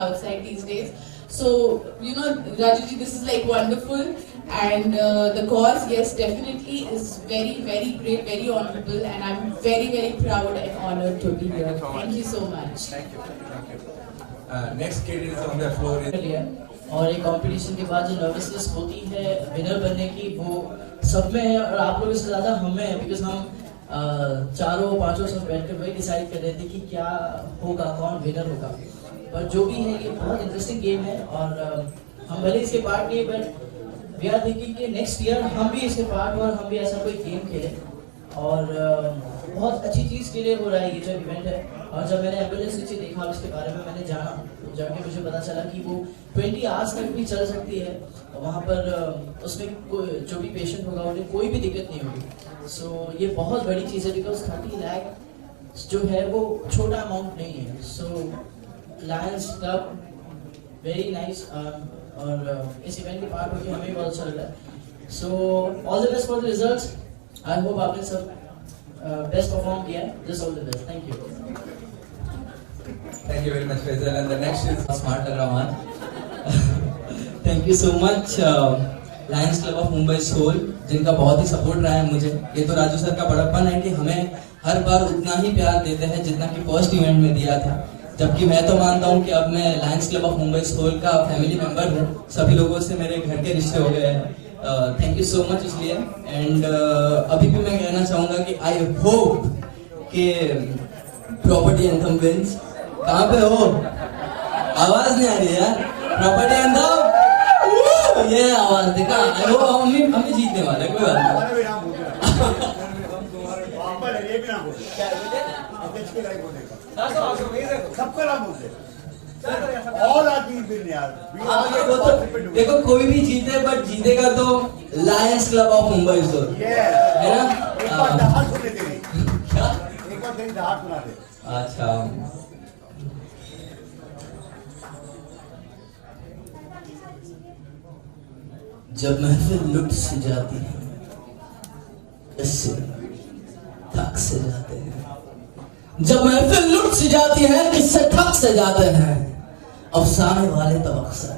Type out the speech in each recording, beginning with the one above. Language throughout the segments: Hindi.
outside these days. So, Rajuji, this is like wonderful. And the cause, yes, definitely is very, very great, very honorable. And I'm very, very proud and honored to be here. Thank you so much. Thank you. Next kid is on the floor. और एक कंपटीशन के बाद जो नर्वसनेस होती है विनर बनने की, वो सब में है और आप लोगों से ज़्यादा हमें है, बिकॉज हम चारों पांचों सब बैठकर वही डिसाइड कर रहे थे कि क्या होगा, कौन विनर होगा। पर जो भी है, ये बहुत इंटरेस्टिंग गेम है और हम भले इसके पार्ट नहीं, बट वी आर थिंकिंग कि नेक्स्ट ईयर हम भी इसके पार्ट हो और हम भी ऐसा कोई गेम खेलें। और बहुत अच्छी चीज़ के लिए हो रहा है ये जो इवेंट है। और जब मैंने एम्बुलेंस नीचे देखा, उसके बारे में मैंने जाना, तो जाके मुझे पता चला कि वो 20 आवर्स तक भी चल सकती है। वहाँ पर उसमें जो भी पेशेंट होगा उन्हें कोई भी दिक्कत नहीं होगी। सो ये बहुत बड़ी चीज़ है, बिकॉज 30 लाख जो है वो छोटा अमाउंट नहीं है। सो लायंस क्लब वेरी नाइस, और इस इवेंट के पार्ट होकर हमें बहुत अच्छा लग रहा है। So all the best for the results. I hope आपने सब बेस्ट परफॉर्म किया। Just all the best. Thank you. Thank you very much, Faisal. And the next is Smart लग रहा हूँ। Thank you so much, Lions Club of Mumbai Soul, जिनका बहुत ही सपोर्ट रहा है मुझे। ये तो राजू सर का बड़प्पन है कि हमें हर बार उतना ही प्यार देते हैं जितना कि फर्स्ट इवेंट में दिया था। जबकि मैं तो मानता हूँ कि अब मैं Lions Club of Mumbai Soul का फैमिली मेंबर हूँ, सभी लोगों से मेरे घर के रिश्ते हो गए हैं। थैंक यू सो मच इसलिए। एंड अभी भी मैं कहना चाहूँगा कि आई होप कि प्रॉपर्टी एंथम विंस। कहाँ पे हो? आवाज नहीं आ रही यार। प्रॉपर्टी एंथम, ये आवाज देखा। वो हम जीतने वाले, कोई बात नहीं। सबका नाम बोलते और देखो कोई भी जीते, बट जीतेगा तो Lions Club of Mumbai Soul, है ना? एक बार तेरी दहाड़ सुना दे। अच्छा, जब महफिल लुट से जाती है, इससे थक से जाते हैं। जब महफिल लुट से जाती है, किससे थक से जाते हैं। अफसाने वाले तो अक्सर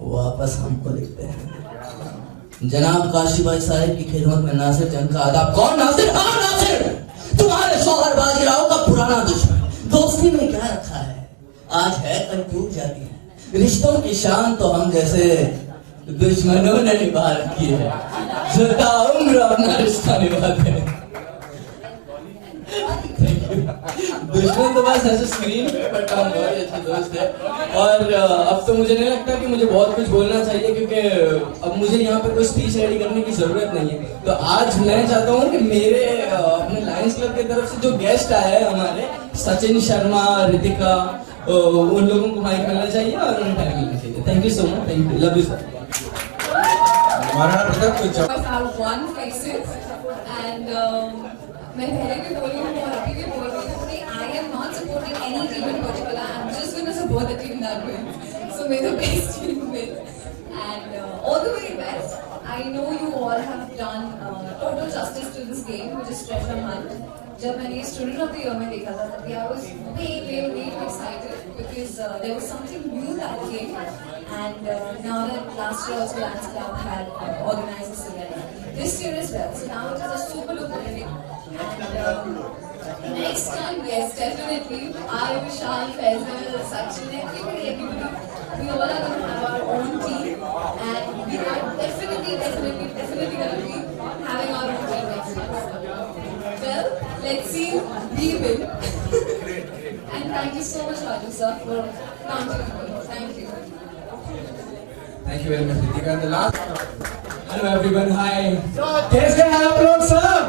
वापस हमको लिखते हैं। जनाब काशी भाई साहब की खिदमत में नासिर जंग का आदाब। कौन नासिर? हाँ नासिर, तुम्हारे शौहर बाजीराव का पुराना दुश्मन। दोस्ती में क्या रखा है, आज है कल टूट जाती है। रिश्तों की शान तो हम जैसे दुश्मनों ने निभा रखी है, जो ताउम्र अपना रिश्ता निभाते हैं। दुश्मन तो बस ऐसे स्क्रीन पर काम बहुत अच्छे दोस्त है। और अब तो मुझे नहीं लगता कि मुझे बहुत कुछ बोलना चाहिए, क्योंकि अब मुझे यहाँ पे कोई स्पीच रेडी करने की जरूरत नहीं है। तो आज मैं चाहता हूँ कि मेरे अपने लायंस क्लब की तरफ से जो गेस्ट आए हैं हमारे, सचिन शर्मा, रितिका, उन लोगों को माइक मिलना चाहिए और उन्हें टाइम मिलना चाहिए। Thank you so much. Thank you, love you sir. Maharana Pratap कुछ मैं पहले भी बोली हूँ और अभी भी बोल रही हूँ कि I am not supporting any team in particular. I'm just going to support the team that wins. So may the best team win. And all the very best. I know you all have done total justice to this game, which is Treasure Hunt. जब मैंने Student of the Year में देखा था, तभी I was way excited because there was something new that came. And now that last year also Lions Club had organized this event, this year as well. So now it is a super duper thing. And next time, yes, definitely, I, Vishal, Faisal, Sachin, everybody, we all are going to have our own team, and we are definitely going to be having our own team next year. Well, let's see we win. And thank you so much, Raju sir, for counting on me. Thank you. Thank you very much, Ritika. And the last. Hello everyone, hi. कैसे हैं आप लोग सब?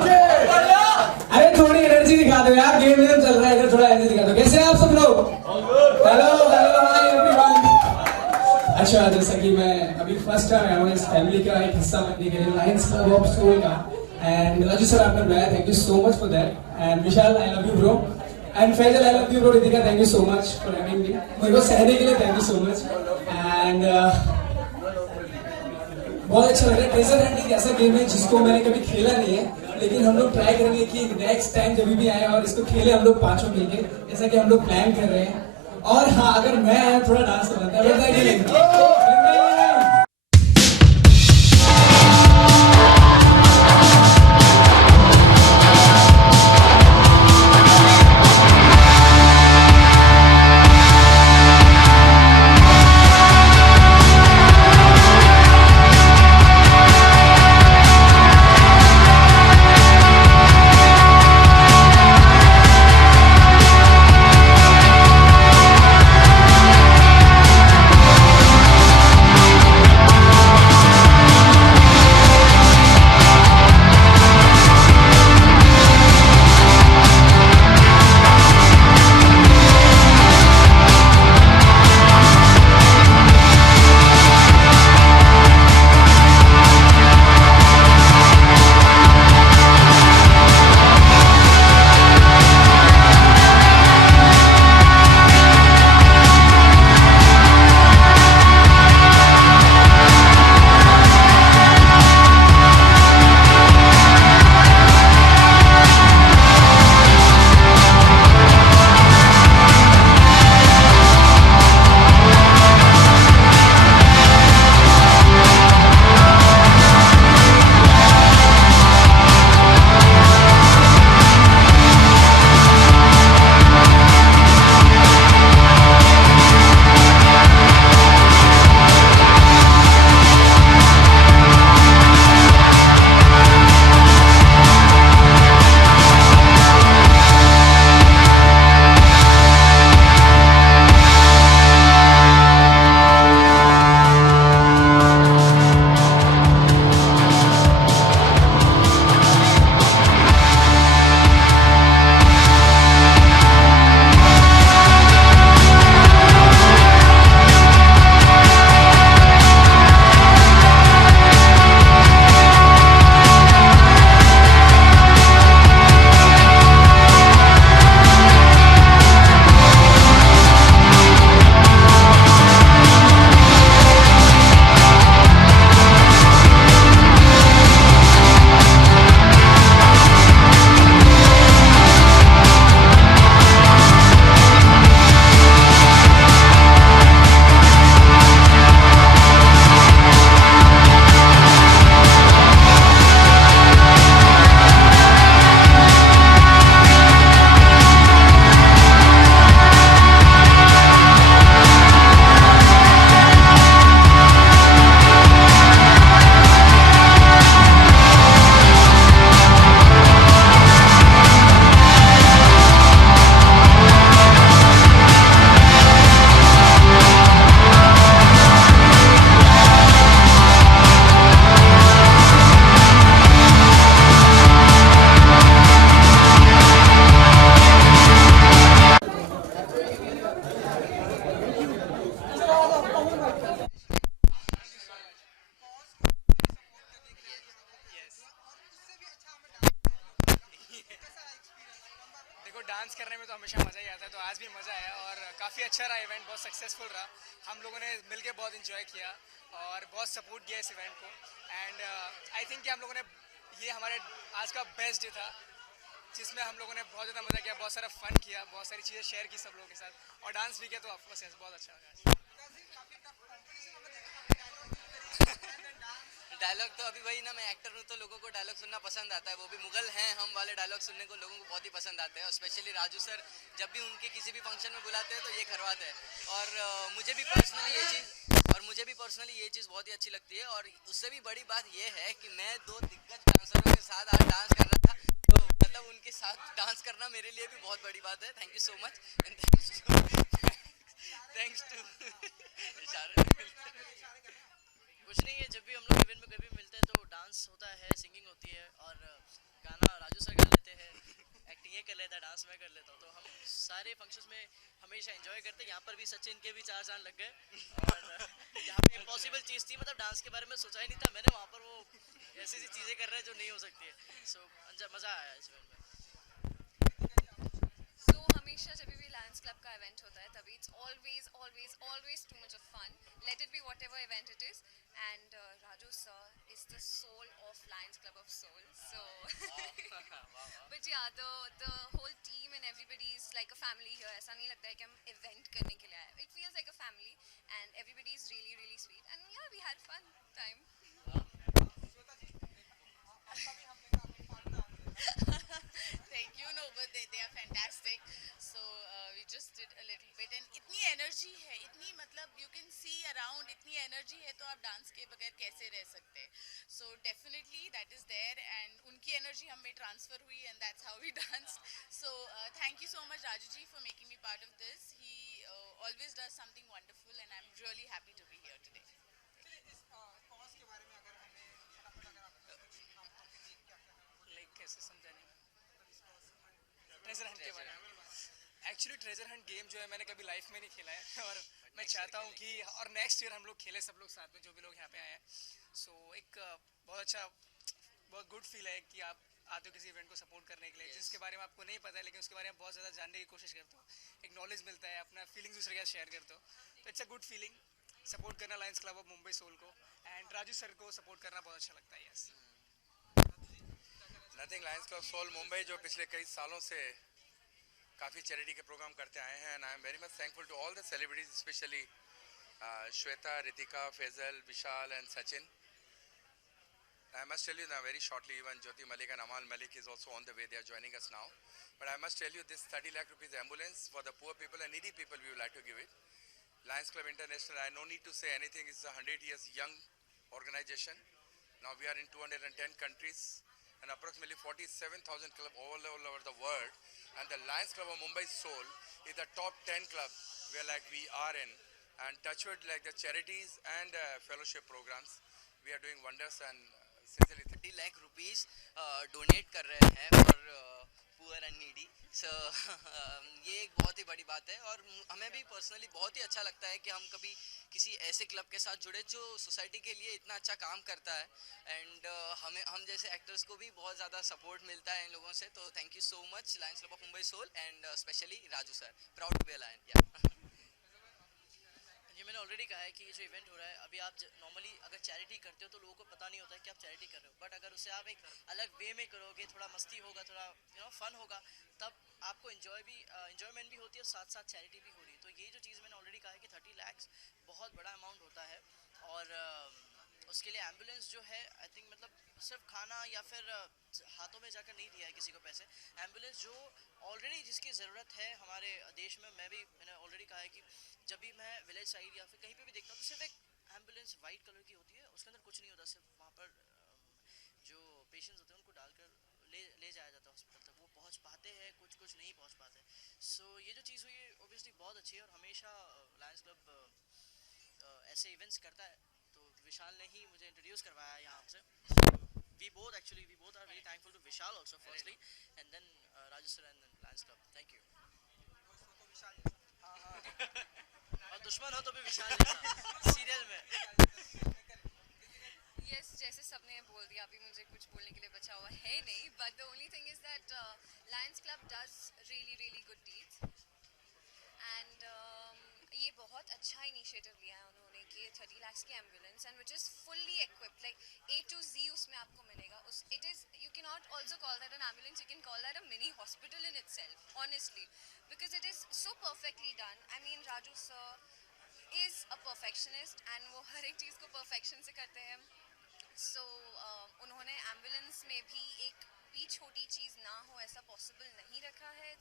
अरे थोड़ी एनर्जी दिखा दो यार, गेम चल रहा है, इधर थोड़ा एनर्जी दिखा दो। कैसे हैं आप सब लोग? Hello hi everyone. अच्छा, जैसा कि मैं अभी फर्स्ट टाइम आया हूँ इस फैमिली का एक हिस्सा बनने के लिए, लायंस क्लब ऑफ सोल का। एंड राजू सर आपने बुलाया, thank you so much for that. And Vishal, I love you bro. And Faizal, I love you bro. Ritika, thank you so much for having me. मेरे को सहने के लिए thank you so much. And बहुत अच्छा लग रहा है। ट्रेजर हंट एक ऐसा गेम है जिसको मैंने कभी खेला नहीं है, लेकिन हम लोग ट्राई करेंगे कि नेक्स्ट टाइम जब भी आए और इसको खेले हम लोग पांचों मिलके, जैसा कि हम लोग प्लान कर रहे हैं। और हाँ, अगर मैं थोड़ा डांस करता है कि नहीं? डांस करने में तो हमेशा मज़ा ही आता है, तो आज भी मज़ा आया और काफ़ी अच्छा रहा इवेंट, बहुत सक्सेसफुल रहा। हम लोगों ने मिलके बहुत इन्जॉय किया और बहुत सपोर्ट किया इस इवेंट को। एंड आई थिंक कि हम लोगों ने ये हमारे आज का बेस्ट डे था, जिसमें हम लोगों ने बहुत ज़्यादा मज़ा किया, बहुत सारा फन किया, बहुत सारी चीज़ें शेयर की सब लोगों के साथ और डांस भी किया, तो ऑफकोर्स यस बहुत अच्छा लगा। डायलॉग तो अभी वही ना, मैं एक्टर हूँ तो लोगों को डायलॉग सुनना पसंद आता है, वो भी मुगल हैं हम वाले डायलॉग सुनने को लोगों को बहुत ही पसंद आते हैं। और स्पेशली राजू सर जब भी उनके किसी भी फंक्शन में बुलाते हैं तो ये करवाते हैं। और मुझे भी पर्सनली ये चीज़ बहुत ही अच्छी लगती है। और उससे भी बड़ी बात ये है कि मैं 2 दिग्गज डांसरों के साथ आज डांस कर रहा था, तो मतलब उनके साथ डांस करना मेरे लिए भी बहुत बड़ी बात है। Thank you so much and thanks to कुछ नहीं है, जब भी हम लोग इवेंट में कभी मिलते हैं तो डांस होता है, सिंगिंग होती है और गाना राजू सर गा लेते हैं, एक्टिंग ये कर लेता है, डांस मैं कर लेता हूँ। तो हम सारे फंक्शंस में हमेशा एंजॉय करते हैं। यहाँ पर भी सचिन के भी 4 चांद लग गए और यहाँ पे इम्पॉसिबल चीज़ थी, मतलब डांस के बारे में सोचा ही नहीं था मैंने, वहाँ पर वो ऐसी ऐसी चीज़ें कर रहे हैं जो नहीं हो सकती है। सो मज़ा आया इस इवेंट में। So हमेशा जब भी लायंस क्लब का इवेंट होता है तभी it's always too much of fun. Let it be whatever event it is. And Raju sir is the soul of Lions Club of Soul. So, but yeah, the whole team and everybody everybody is like a family here. ऐसा नहीं लगता है कि हम event करने के लिए आए. It feels like a family and everybody is really really sweet and yeah we had fun time. Thank you. No, but they are fantastic. So we just did a little bit and इतनी energy है, इतनी मतलब you can see around इतनी energy है तो आप डांस के बगैर कैसे रह सकते हैं? So definitely that is there and उनकी energy हम में transfer हुई and that's how we danced. So thank you so much Raju ji for making me part of this. He always does something wonderful and I'm really happy to be here today. Like कैसे समझाने ट्रेजर हंट के बारे में एक्चुअली ट्रेजर हंट गेम जो है मैंने कभी लाइफ में नहीं खेला है और मैं चाहता हूँ कि और नेक्स्ट ईयर हम लोग खेले सब लोग साथ में जो भी लोग यहाँ पे आए हैं सो एक बहुत अच्छा बहुत गुड फील है कि आप आते हो किसी इवेंट को सपोर्ट करने के लिए जिसके बारे में आपको नहीं पता है लेकिन उसके बारे में बहुत ज़्यादा जानने की कोशिश करते हो एक नॉलेज मिलता है अपना फीलिंग्स दूसरे के साथ शेयर करते हो तो it's a good feeling support करना Lions Club of Mumbai Soul को एंड राजू सर को सपोर्ट करना बहुत अच्छा लगता है yes nothing Lions Club Soul Mumbai जो पिछले कई सालों से काफ़ी चैरिटी के प्रोग्राम करते आए हैं and I am very much thankful to all the celebrities specially Shweta Ritika Faizal Vishal and Sachin I must tell you now very shortly even Jyoti Malik and Amal Malik is also on the way, they are joining us now, but I must tell you this 30 lakh rupees ambulance for the poor people and needy people we would like to give it. Lions Club International, I no need to say anything, is a 100 years young organization. Now we are in 210 countries and approximately 47,000 clubs all over the world, and the Lions Club of Mumbai Soul is the top 10 club where like we are in, and touchwood like the charities and fellowship programs, we are doing wonders and sincerely 30 lakh rupees donate कर रहे हैं फॉर पुअर एंड नीडी सो ये एक बहुत ही बड़ी बात है और हमें भी पर्सनली बहुत ही अच्छा लगता है कि हम कभी किसी ऐसे क्लब के साथ जुड़े जो सोसाइटी के लिए इतना अच्छा काम करता है एंड हम जैसे एक्टर्स को भी बहुत ज़्यादा सपोर्ट मिलता है इन लोगों से तो thank you so much Lions Club of Mumbai Soul and specially Raju sir proud to be a lion या ये मैंने ऑलरेडी कहा है कि ये जो इवेंट हो रहा है अभी आप नॉर्मली अगर चैरिटी करते हो तो लोगों को पता नहीं होता है कि आप चैरिटी कर रहे हो बट अगर उसे आप एक अलग वे में करोगे थोड़ा मस्ती होगा थोड़ा फन होगा तब आपको इंजॉयमेंट भी होती है और साथ साथ चैरिटी भी हो रही है तो ये जो चीज़ मैंने ऑलरेडी कहा है कि 30 lakhs बहुत बड़ा अमाउंट होता है और उसके लिए एम्बुलेंस जो है आई थिंक मतलब सिर्फ खाना या फिर हाथों में जाकर नहीं दिया है किसी को पैसे एम्बुलेंस जो ऑलरेडी जिसकी ज़रूरत है हमारे देश में मैंने ऑलरेडी कहा है कि जब भी मैं विलेज साइड या फिर कहीं पे भी देखता हूँ तो सिर्फ एक एम्बुलेंस वाइट कलर की होती है उसके अंदर कुछ नहीं होता सिर्फ वहाँ पर जो पेशेंट्स होते हैं उनको डालकर ले जाया जाता है हॉस्पिटल तक वो पहुँच पाते हैं कुछ नहीं पहुँच पाते सो ये जो चीज़ हुई है ओबियसली बहुत अच्छी है और हमेशा लायंस क्लब ऐसे इवेंट्स करता है तो विशाल ने ही मुझे इंट्रोड्यूस करवाया यहाँ से we both are very thankful to Vishal also firstly and then Raju sir and then Lions Club thank you और दुश्मन हो तो भी विशाल सीरियल में Yes, जैसे सबने बोल दिया अभी मुझे कुछ बोलने के लिए बचा हुआ है नहीं but the only thing is that Lions Club does really good deeds and ये बहुत अच्छा इनिशिएटिव लिया है उन्होंने कि 30 lakhs की ambulance and which is fully equipped like A to Z उसमें आपको मिलेगा it is you can not also call that N ambulance you can call that a mini hospital in itself honestly because it is so perfectly done I mean Raju sir is a perfectionist and वो हर एक चीज़ को परफेक्शन से करते हैं सो उन्होंने एम्बुलेंस में भी एक भी छोटी चीज़ ना हो ऐसा पॉसिबल नहीं रखा है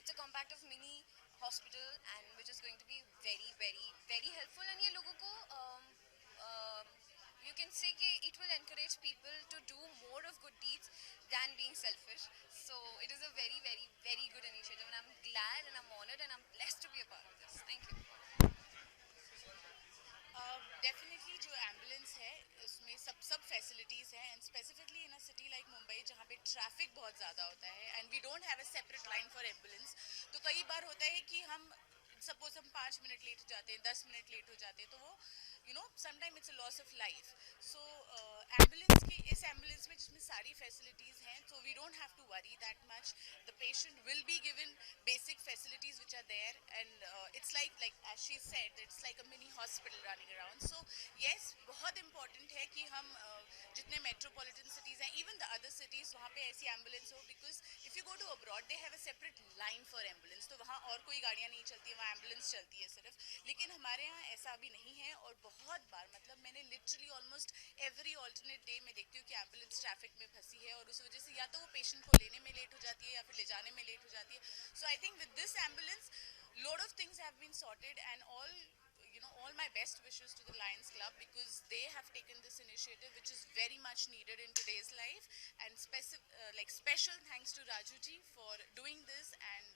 it's a compact of mini hospital and which is going to be very helpful and ये लोगों को you can say कि it will encourage people to do more of good deeds than being selfish so it is a very good initiative and I'm glad and I'm honored and I'm blessed to be a part of this thank you definitely जो एम्बुलेंस है उसमें सब फैसिलिटीज़ हैं and specifically in a city like Mumbai जहाँ पे ट्रैफिक बहुत ज़्यादा होता है and we don't have a separate line for ambulance तो कई बार होता है कि हम सपोज हम 5 मिनट लेट हो जाते हैं 10 मिनट लेट हो जाते हैं तो वो sometime it's a loss of life so ambulance की इस एम्बुलेंस में जिसमें सारी फैसिलिटीज़ हैं so we don't have to worry that much the patient will be given basic facilities which are there and it's like as she said it's like a mini hospital running around so yes बहुत इंपॉर्टेंट है कि हम जितने मेट्रोपॉलिटन सिटीज़ हैं इवन द अदर सिटीज़ वहाँ पे ऐसी एम्बुलेंस हो because if you go to abroad, they have a separate line for ambulance. तो वहाँ और कोई गाड़ियाँ नहीं चलती है, वहाँ एम्बुलेंस चलती है सिर्फ. लेकिन हमारे यहाँ ऐसा अभी नहीं है. और बहुत बार मतलब मैंने literally almost every alternate day में देखती हूँ कि एम्बुलेंस ट्रैफिक में फंसी है, और उस वजह से या तो वो पेशेंट को लेने में लेट हो जाती है या फिर ले जाने में लेट हो जाती है. So I think with this ambulance lot of things have been sorted, and all my best wishes to the Lions Club, because they have taken this initiative which is very much needed in today's life, and special thanks to Raju ji for doing this. And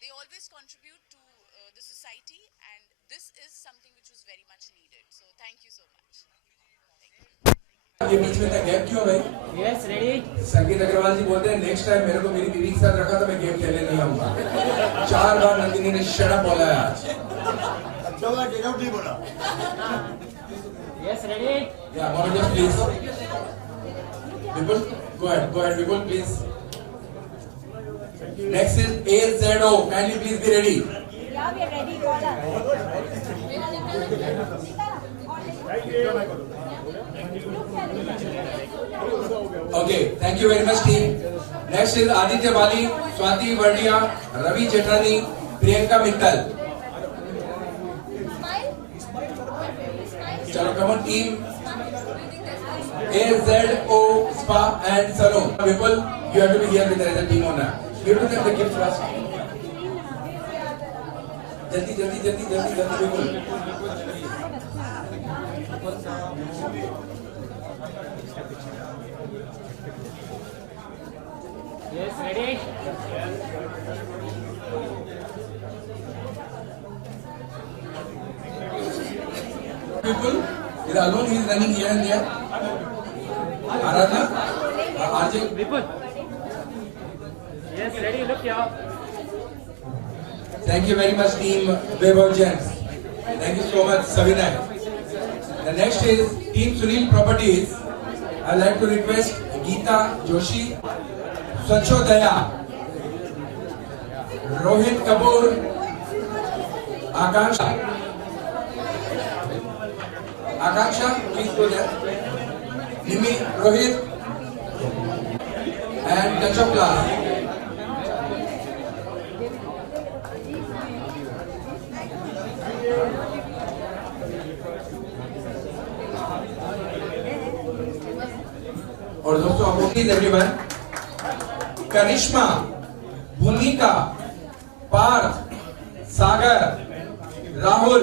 they always contribute to the society, and this is something which was very much needed. So thank you so much. ये बीच में गैप क्यों भाई? Yes, ready? संगीत अग्रवाल जी बोलते हैं नेक्स्ट टाइम मेरे को मेरी बीवी के साथ रखा तो मैं गेम खेलने नहीं आऊंगा. 4 बार नंदिनी ने शट अप बोला है आज. अच्छा हुआ गेट आउट नहीं बोला. Yes, ready? Yeah, Mohammed, please. Vipul, go ahead, Vipul, please. Next is AZO. Kindly please be ready. Yeah, we are ready. Call us. Okay, thank you very much team. Next is Aditya Bali, Swati Vardia, Ravi Jetani, Priyanka Mittal. Chalo, come on team. AZO, Spa and Salon. People, you have to be here with the other team owner. Give to them the gift first. Jaldi, Vipul. Yes, ready? People, with alone he is running here and there. Aradhna, RJ. Vipul. Yes, ready? Look here. Thank you very much team Vaibhav Gents. Thank you so much Savinay. The next is team Sunil Properties. I would like to request Geeta Joshi, Swachhodaya, Rohit Kapoor, Akansha, please go there. Nimi, Rohit, and Kachopla. और दोस्तों अपोकीज एवरीवन, करिश्मा, भूमिका, पार्थ, सागर, राहुल,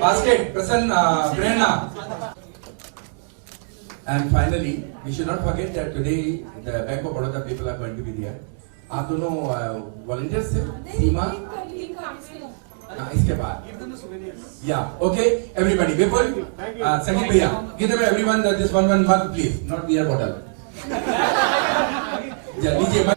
बास्केट, प्रसन्न, प्रेरणा. And finally, we should not forget that today the Bank of Baroda people are going to be there. आप दोनों volunteers से सीमा इसके बाद. Yeah, okay, everybody. Vipul, Sangeet bhaiya, give them everyone this one mug, please, not beer bottle. Yeah, DJ.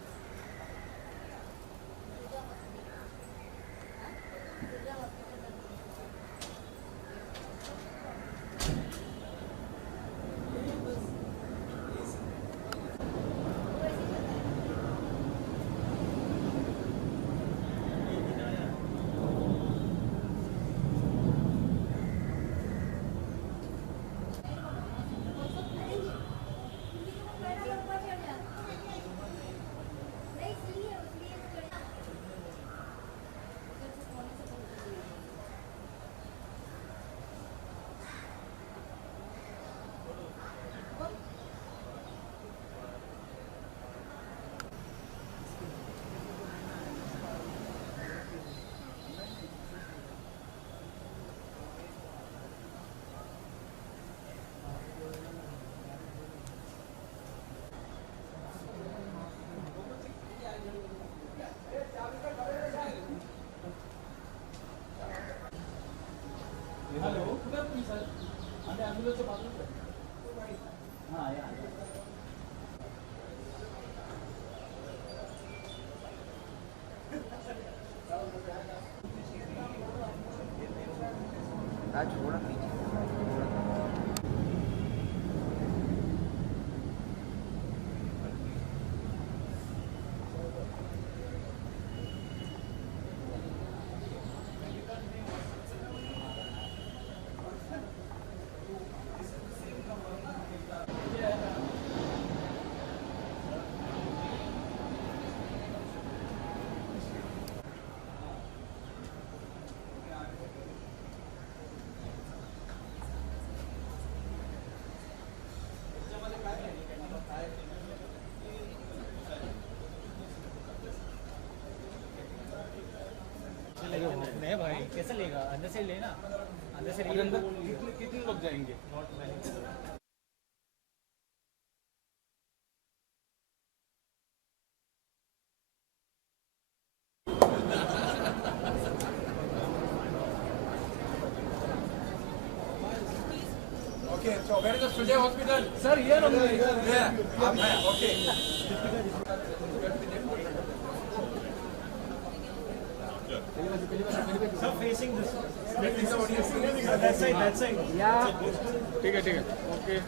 कैसे लेगा? अंदर से लेना, अंदर से कितने लोग जाएंगे? Okay, so where is the Sujay Hospital? Sir, here only. Yeah, okay. Sir, facing this. That side. Yeah. ठीक है. Okay.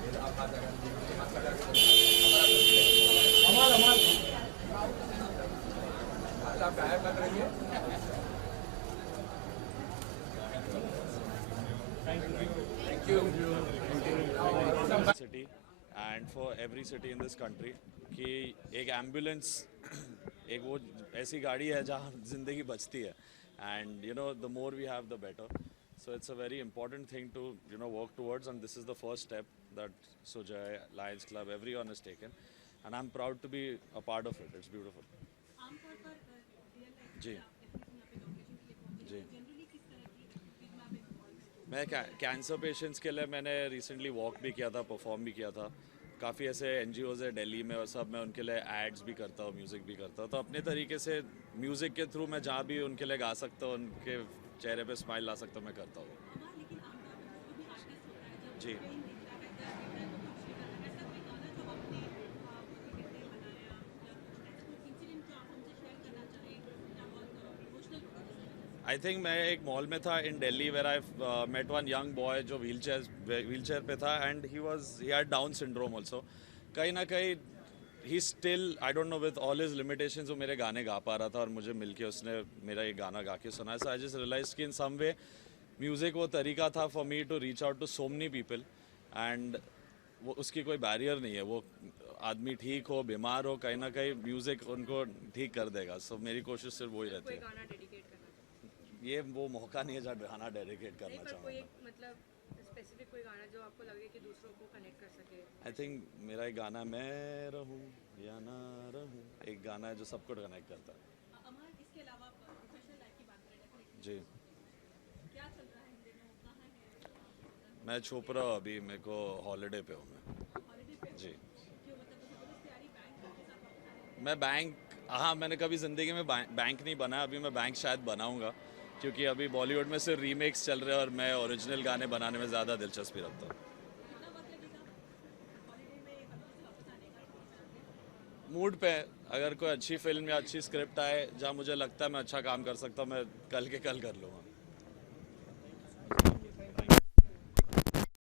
अमाल. आप गायब मत रहिए. Thank you. City and for every city in this country कि एक एम्बुलेंस एक वो ऐसी गाड़ी है जहाँ ज़िंदगी बचती है and you know the more we have the better, so it's a very important thing to work towards, and this is the first step that Sujay, Lions Club, everyone has taken, and I'm proud to be a part of it. It's beautiful. जी मैं कैंसर पेशेंट्स के लिए मैंने रिसेंटली वॉक भी किया था, परफॉर्म भी किया था. काफ़ी ऐसे NGOs है दिल्ली में और सब, मैं उनके लिए एड्स भी करता हूँ, म्यूज़िक भी करता हूँ. तो अपने तरीके से म्यूज़िक के थ्रू मैं जहाँ भी उनके लिए गा सकता हूँ, उनके चेहरे पे स्माइल ला सकता हूँ, मैं करता हूँ. जी आई थिंक मैं एक मॉल में था in Delhi where I met one young boy जो व्हीलचेयर पे था and he had Down syndrome also. कहीं ना कहीं he still I don't know with all his limitations वो मेरे गाने गा पा रहा था और मुझे मिलके उसने मेरा ये गाना गा के सुनाया. सो आई जस्ट रियलाइज कि इन सम वे म्यूज़िक वो तरीका था for me to reach out to so many people and वो उसकी कोई बैरियर नहीं है. वो आदमी ठीक हो बीमार हो, कहीं ना कहीं म्यूज़िक उनको ठीक कर देगा. सो मेरी कोशिश सिर्फ वही रहती है. ये वो मौका नहीं है जहाँ गाना डेडिकेट करना चाहूँगा. मतलब स्पेसिफिक कोई गाना जो आपको लगे कि दूसरों को कनेक्ट कर सके? आई थिंक मेरा एक गाना मैं रहूँ या ना रहूँ, एक गाना है जो सबको कनेक्ट करता है. इसके अलावा प्रोफेशनल लाइफ की बात करें जी क्या चल रहा है इन दिनों, कहाँ है? मैं छुप रहा हूँ अभी, मेरे को हॉलीडे पे हूँ मैं. जी मैं बैंक, हाँ मैंने कभी ज़िंदगी में बैंक नहीं बनाया. अभी मैं बैंक शायद बनाऊँगा क्योंकि अभी बॉलीवुड में सिर्फ रीमेक्स चल रहे हैं और मैं ओरिजिनल गाने बनाने में ज़्यादा दिलचस्पी रखता हूँ. मूड पे, अगर कोई अच्छी फिल्म या अच्छी स्क्रिप्ट आए जहाँ मुझे लगता है मैं अच्छा काम कर सकता हूँ, मैं कल के कल कर लूँगा.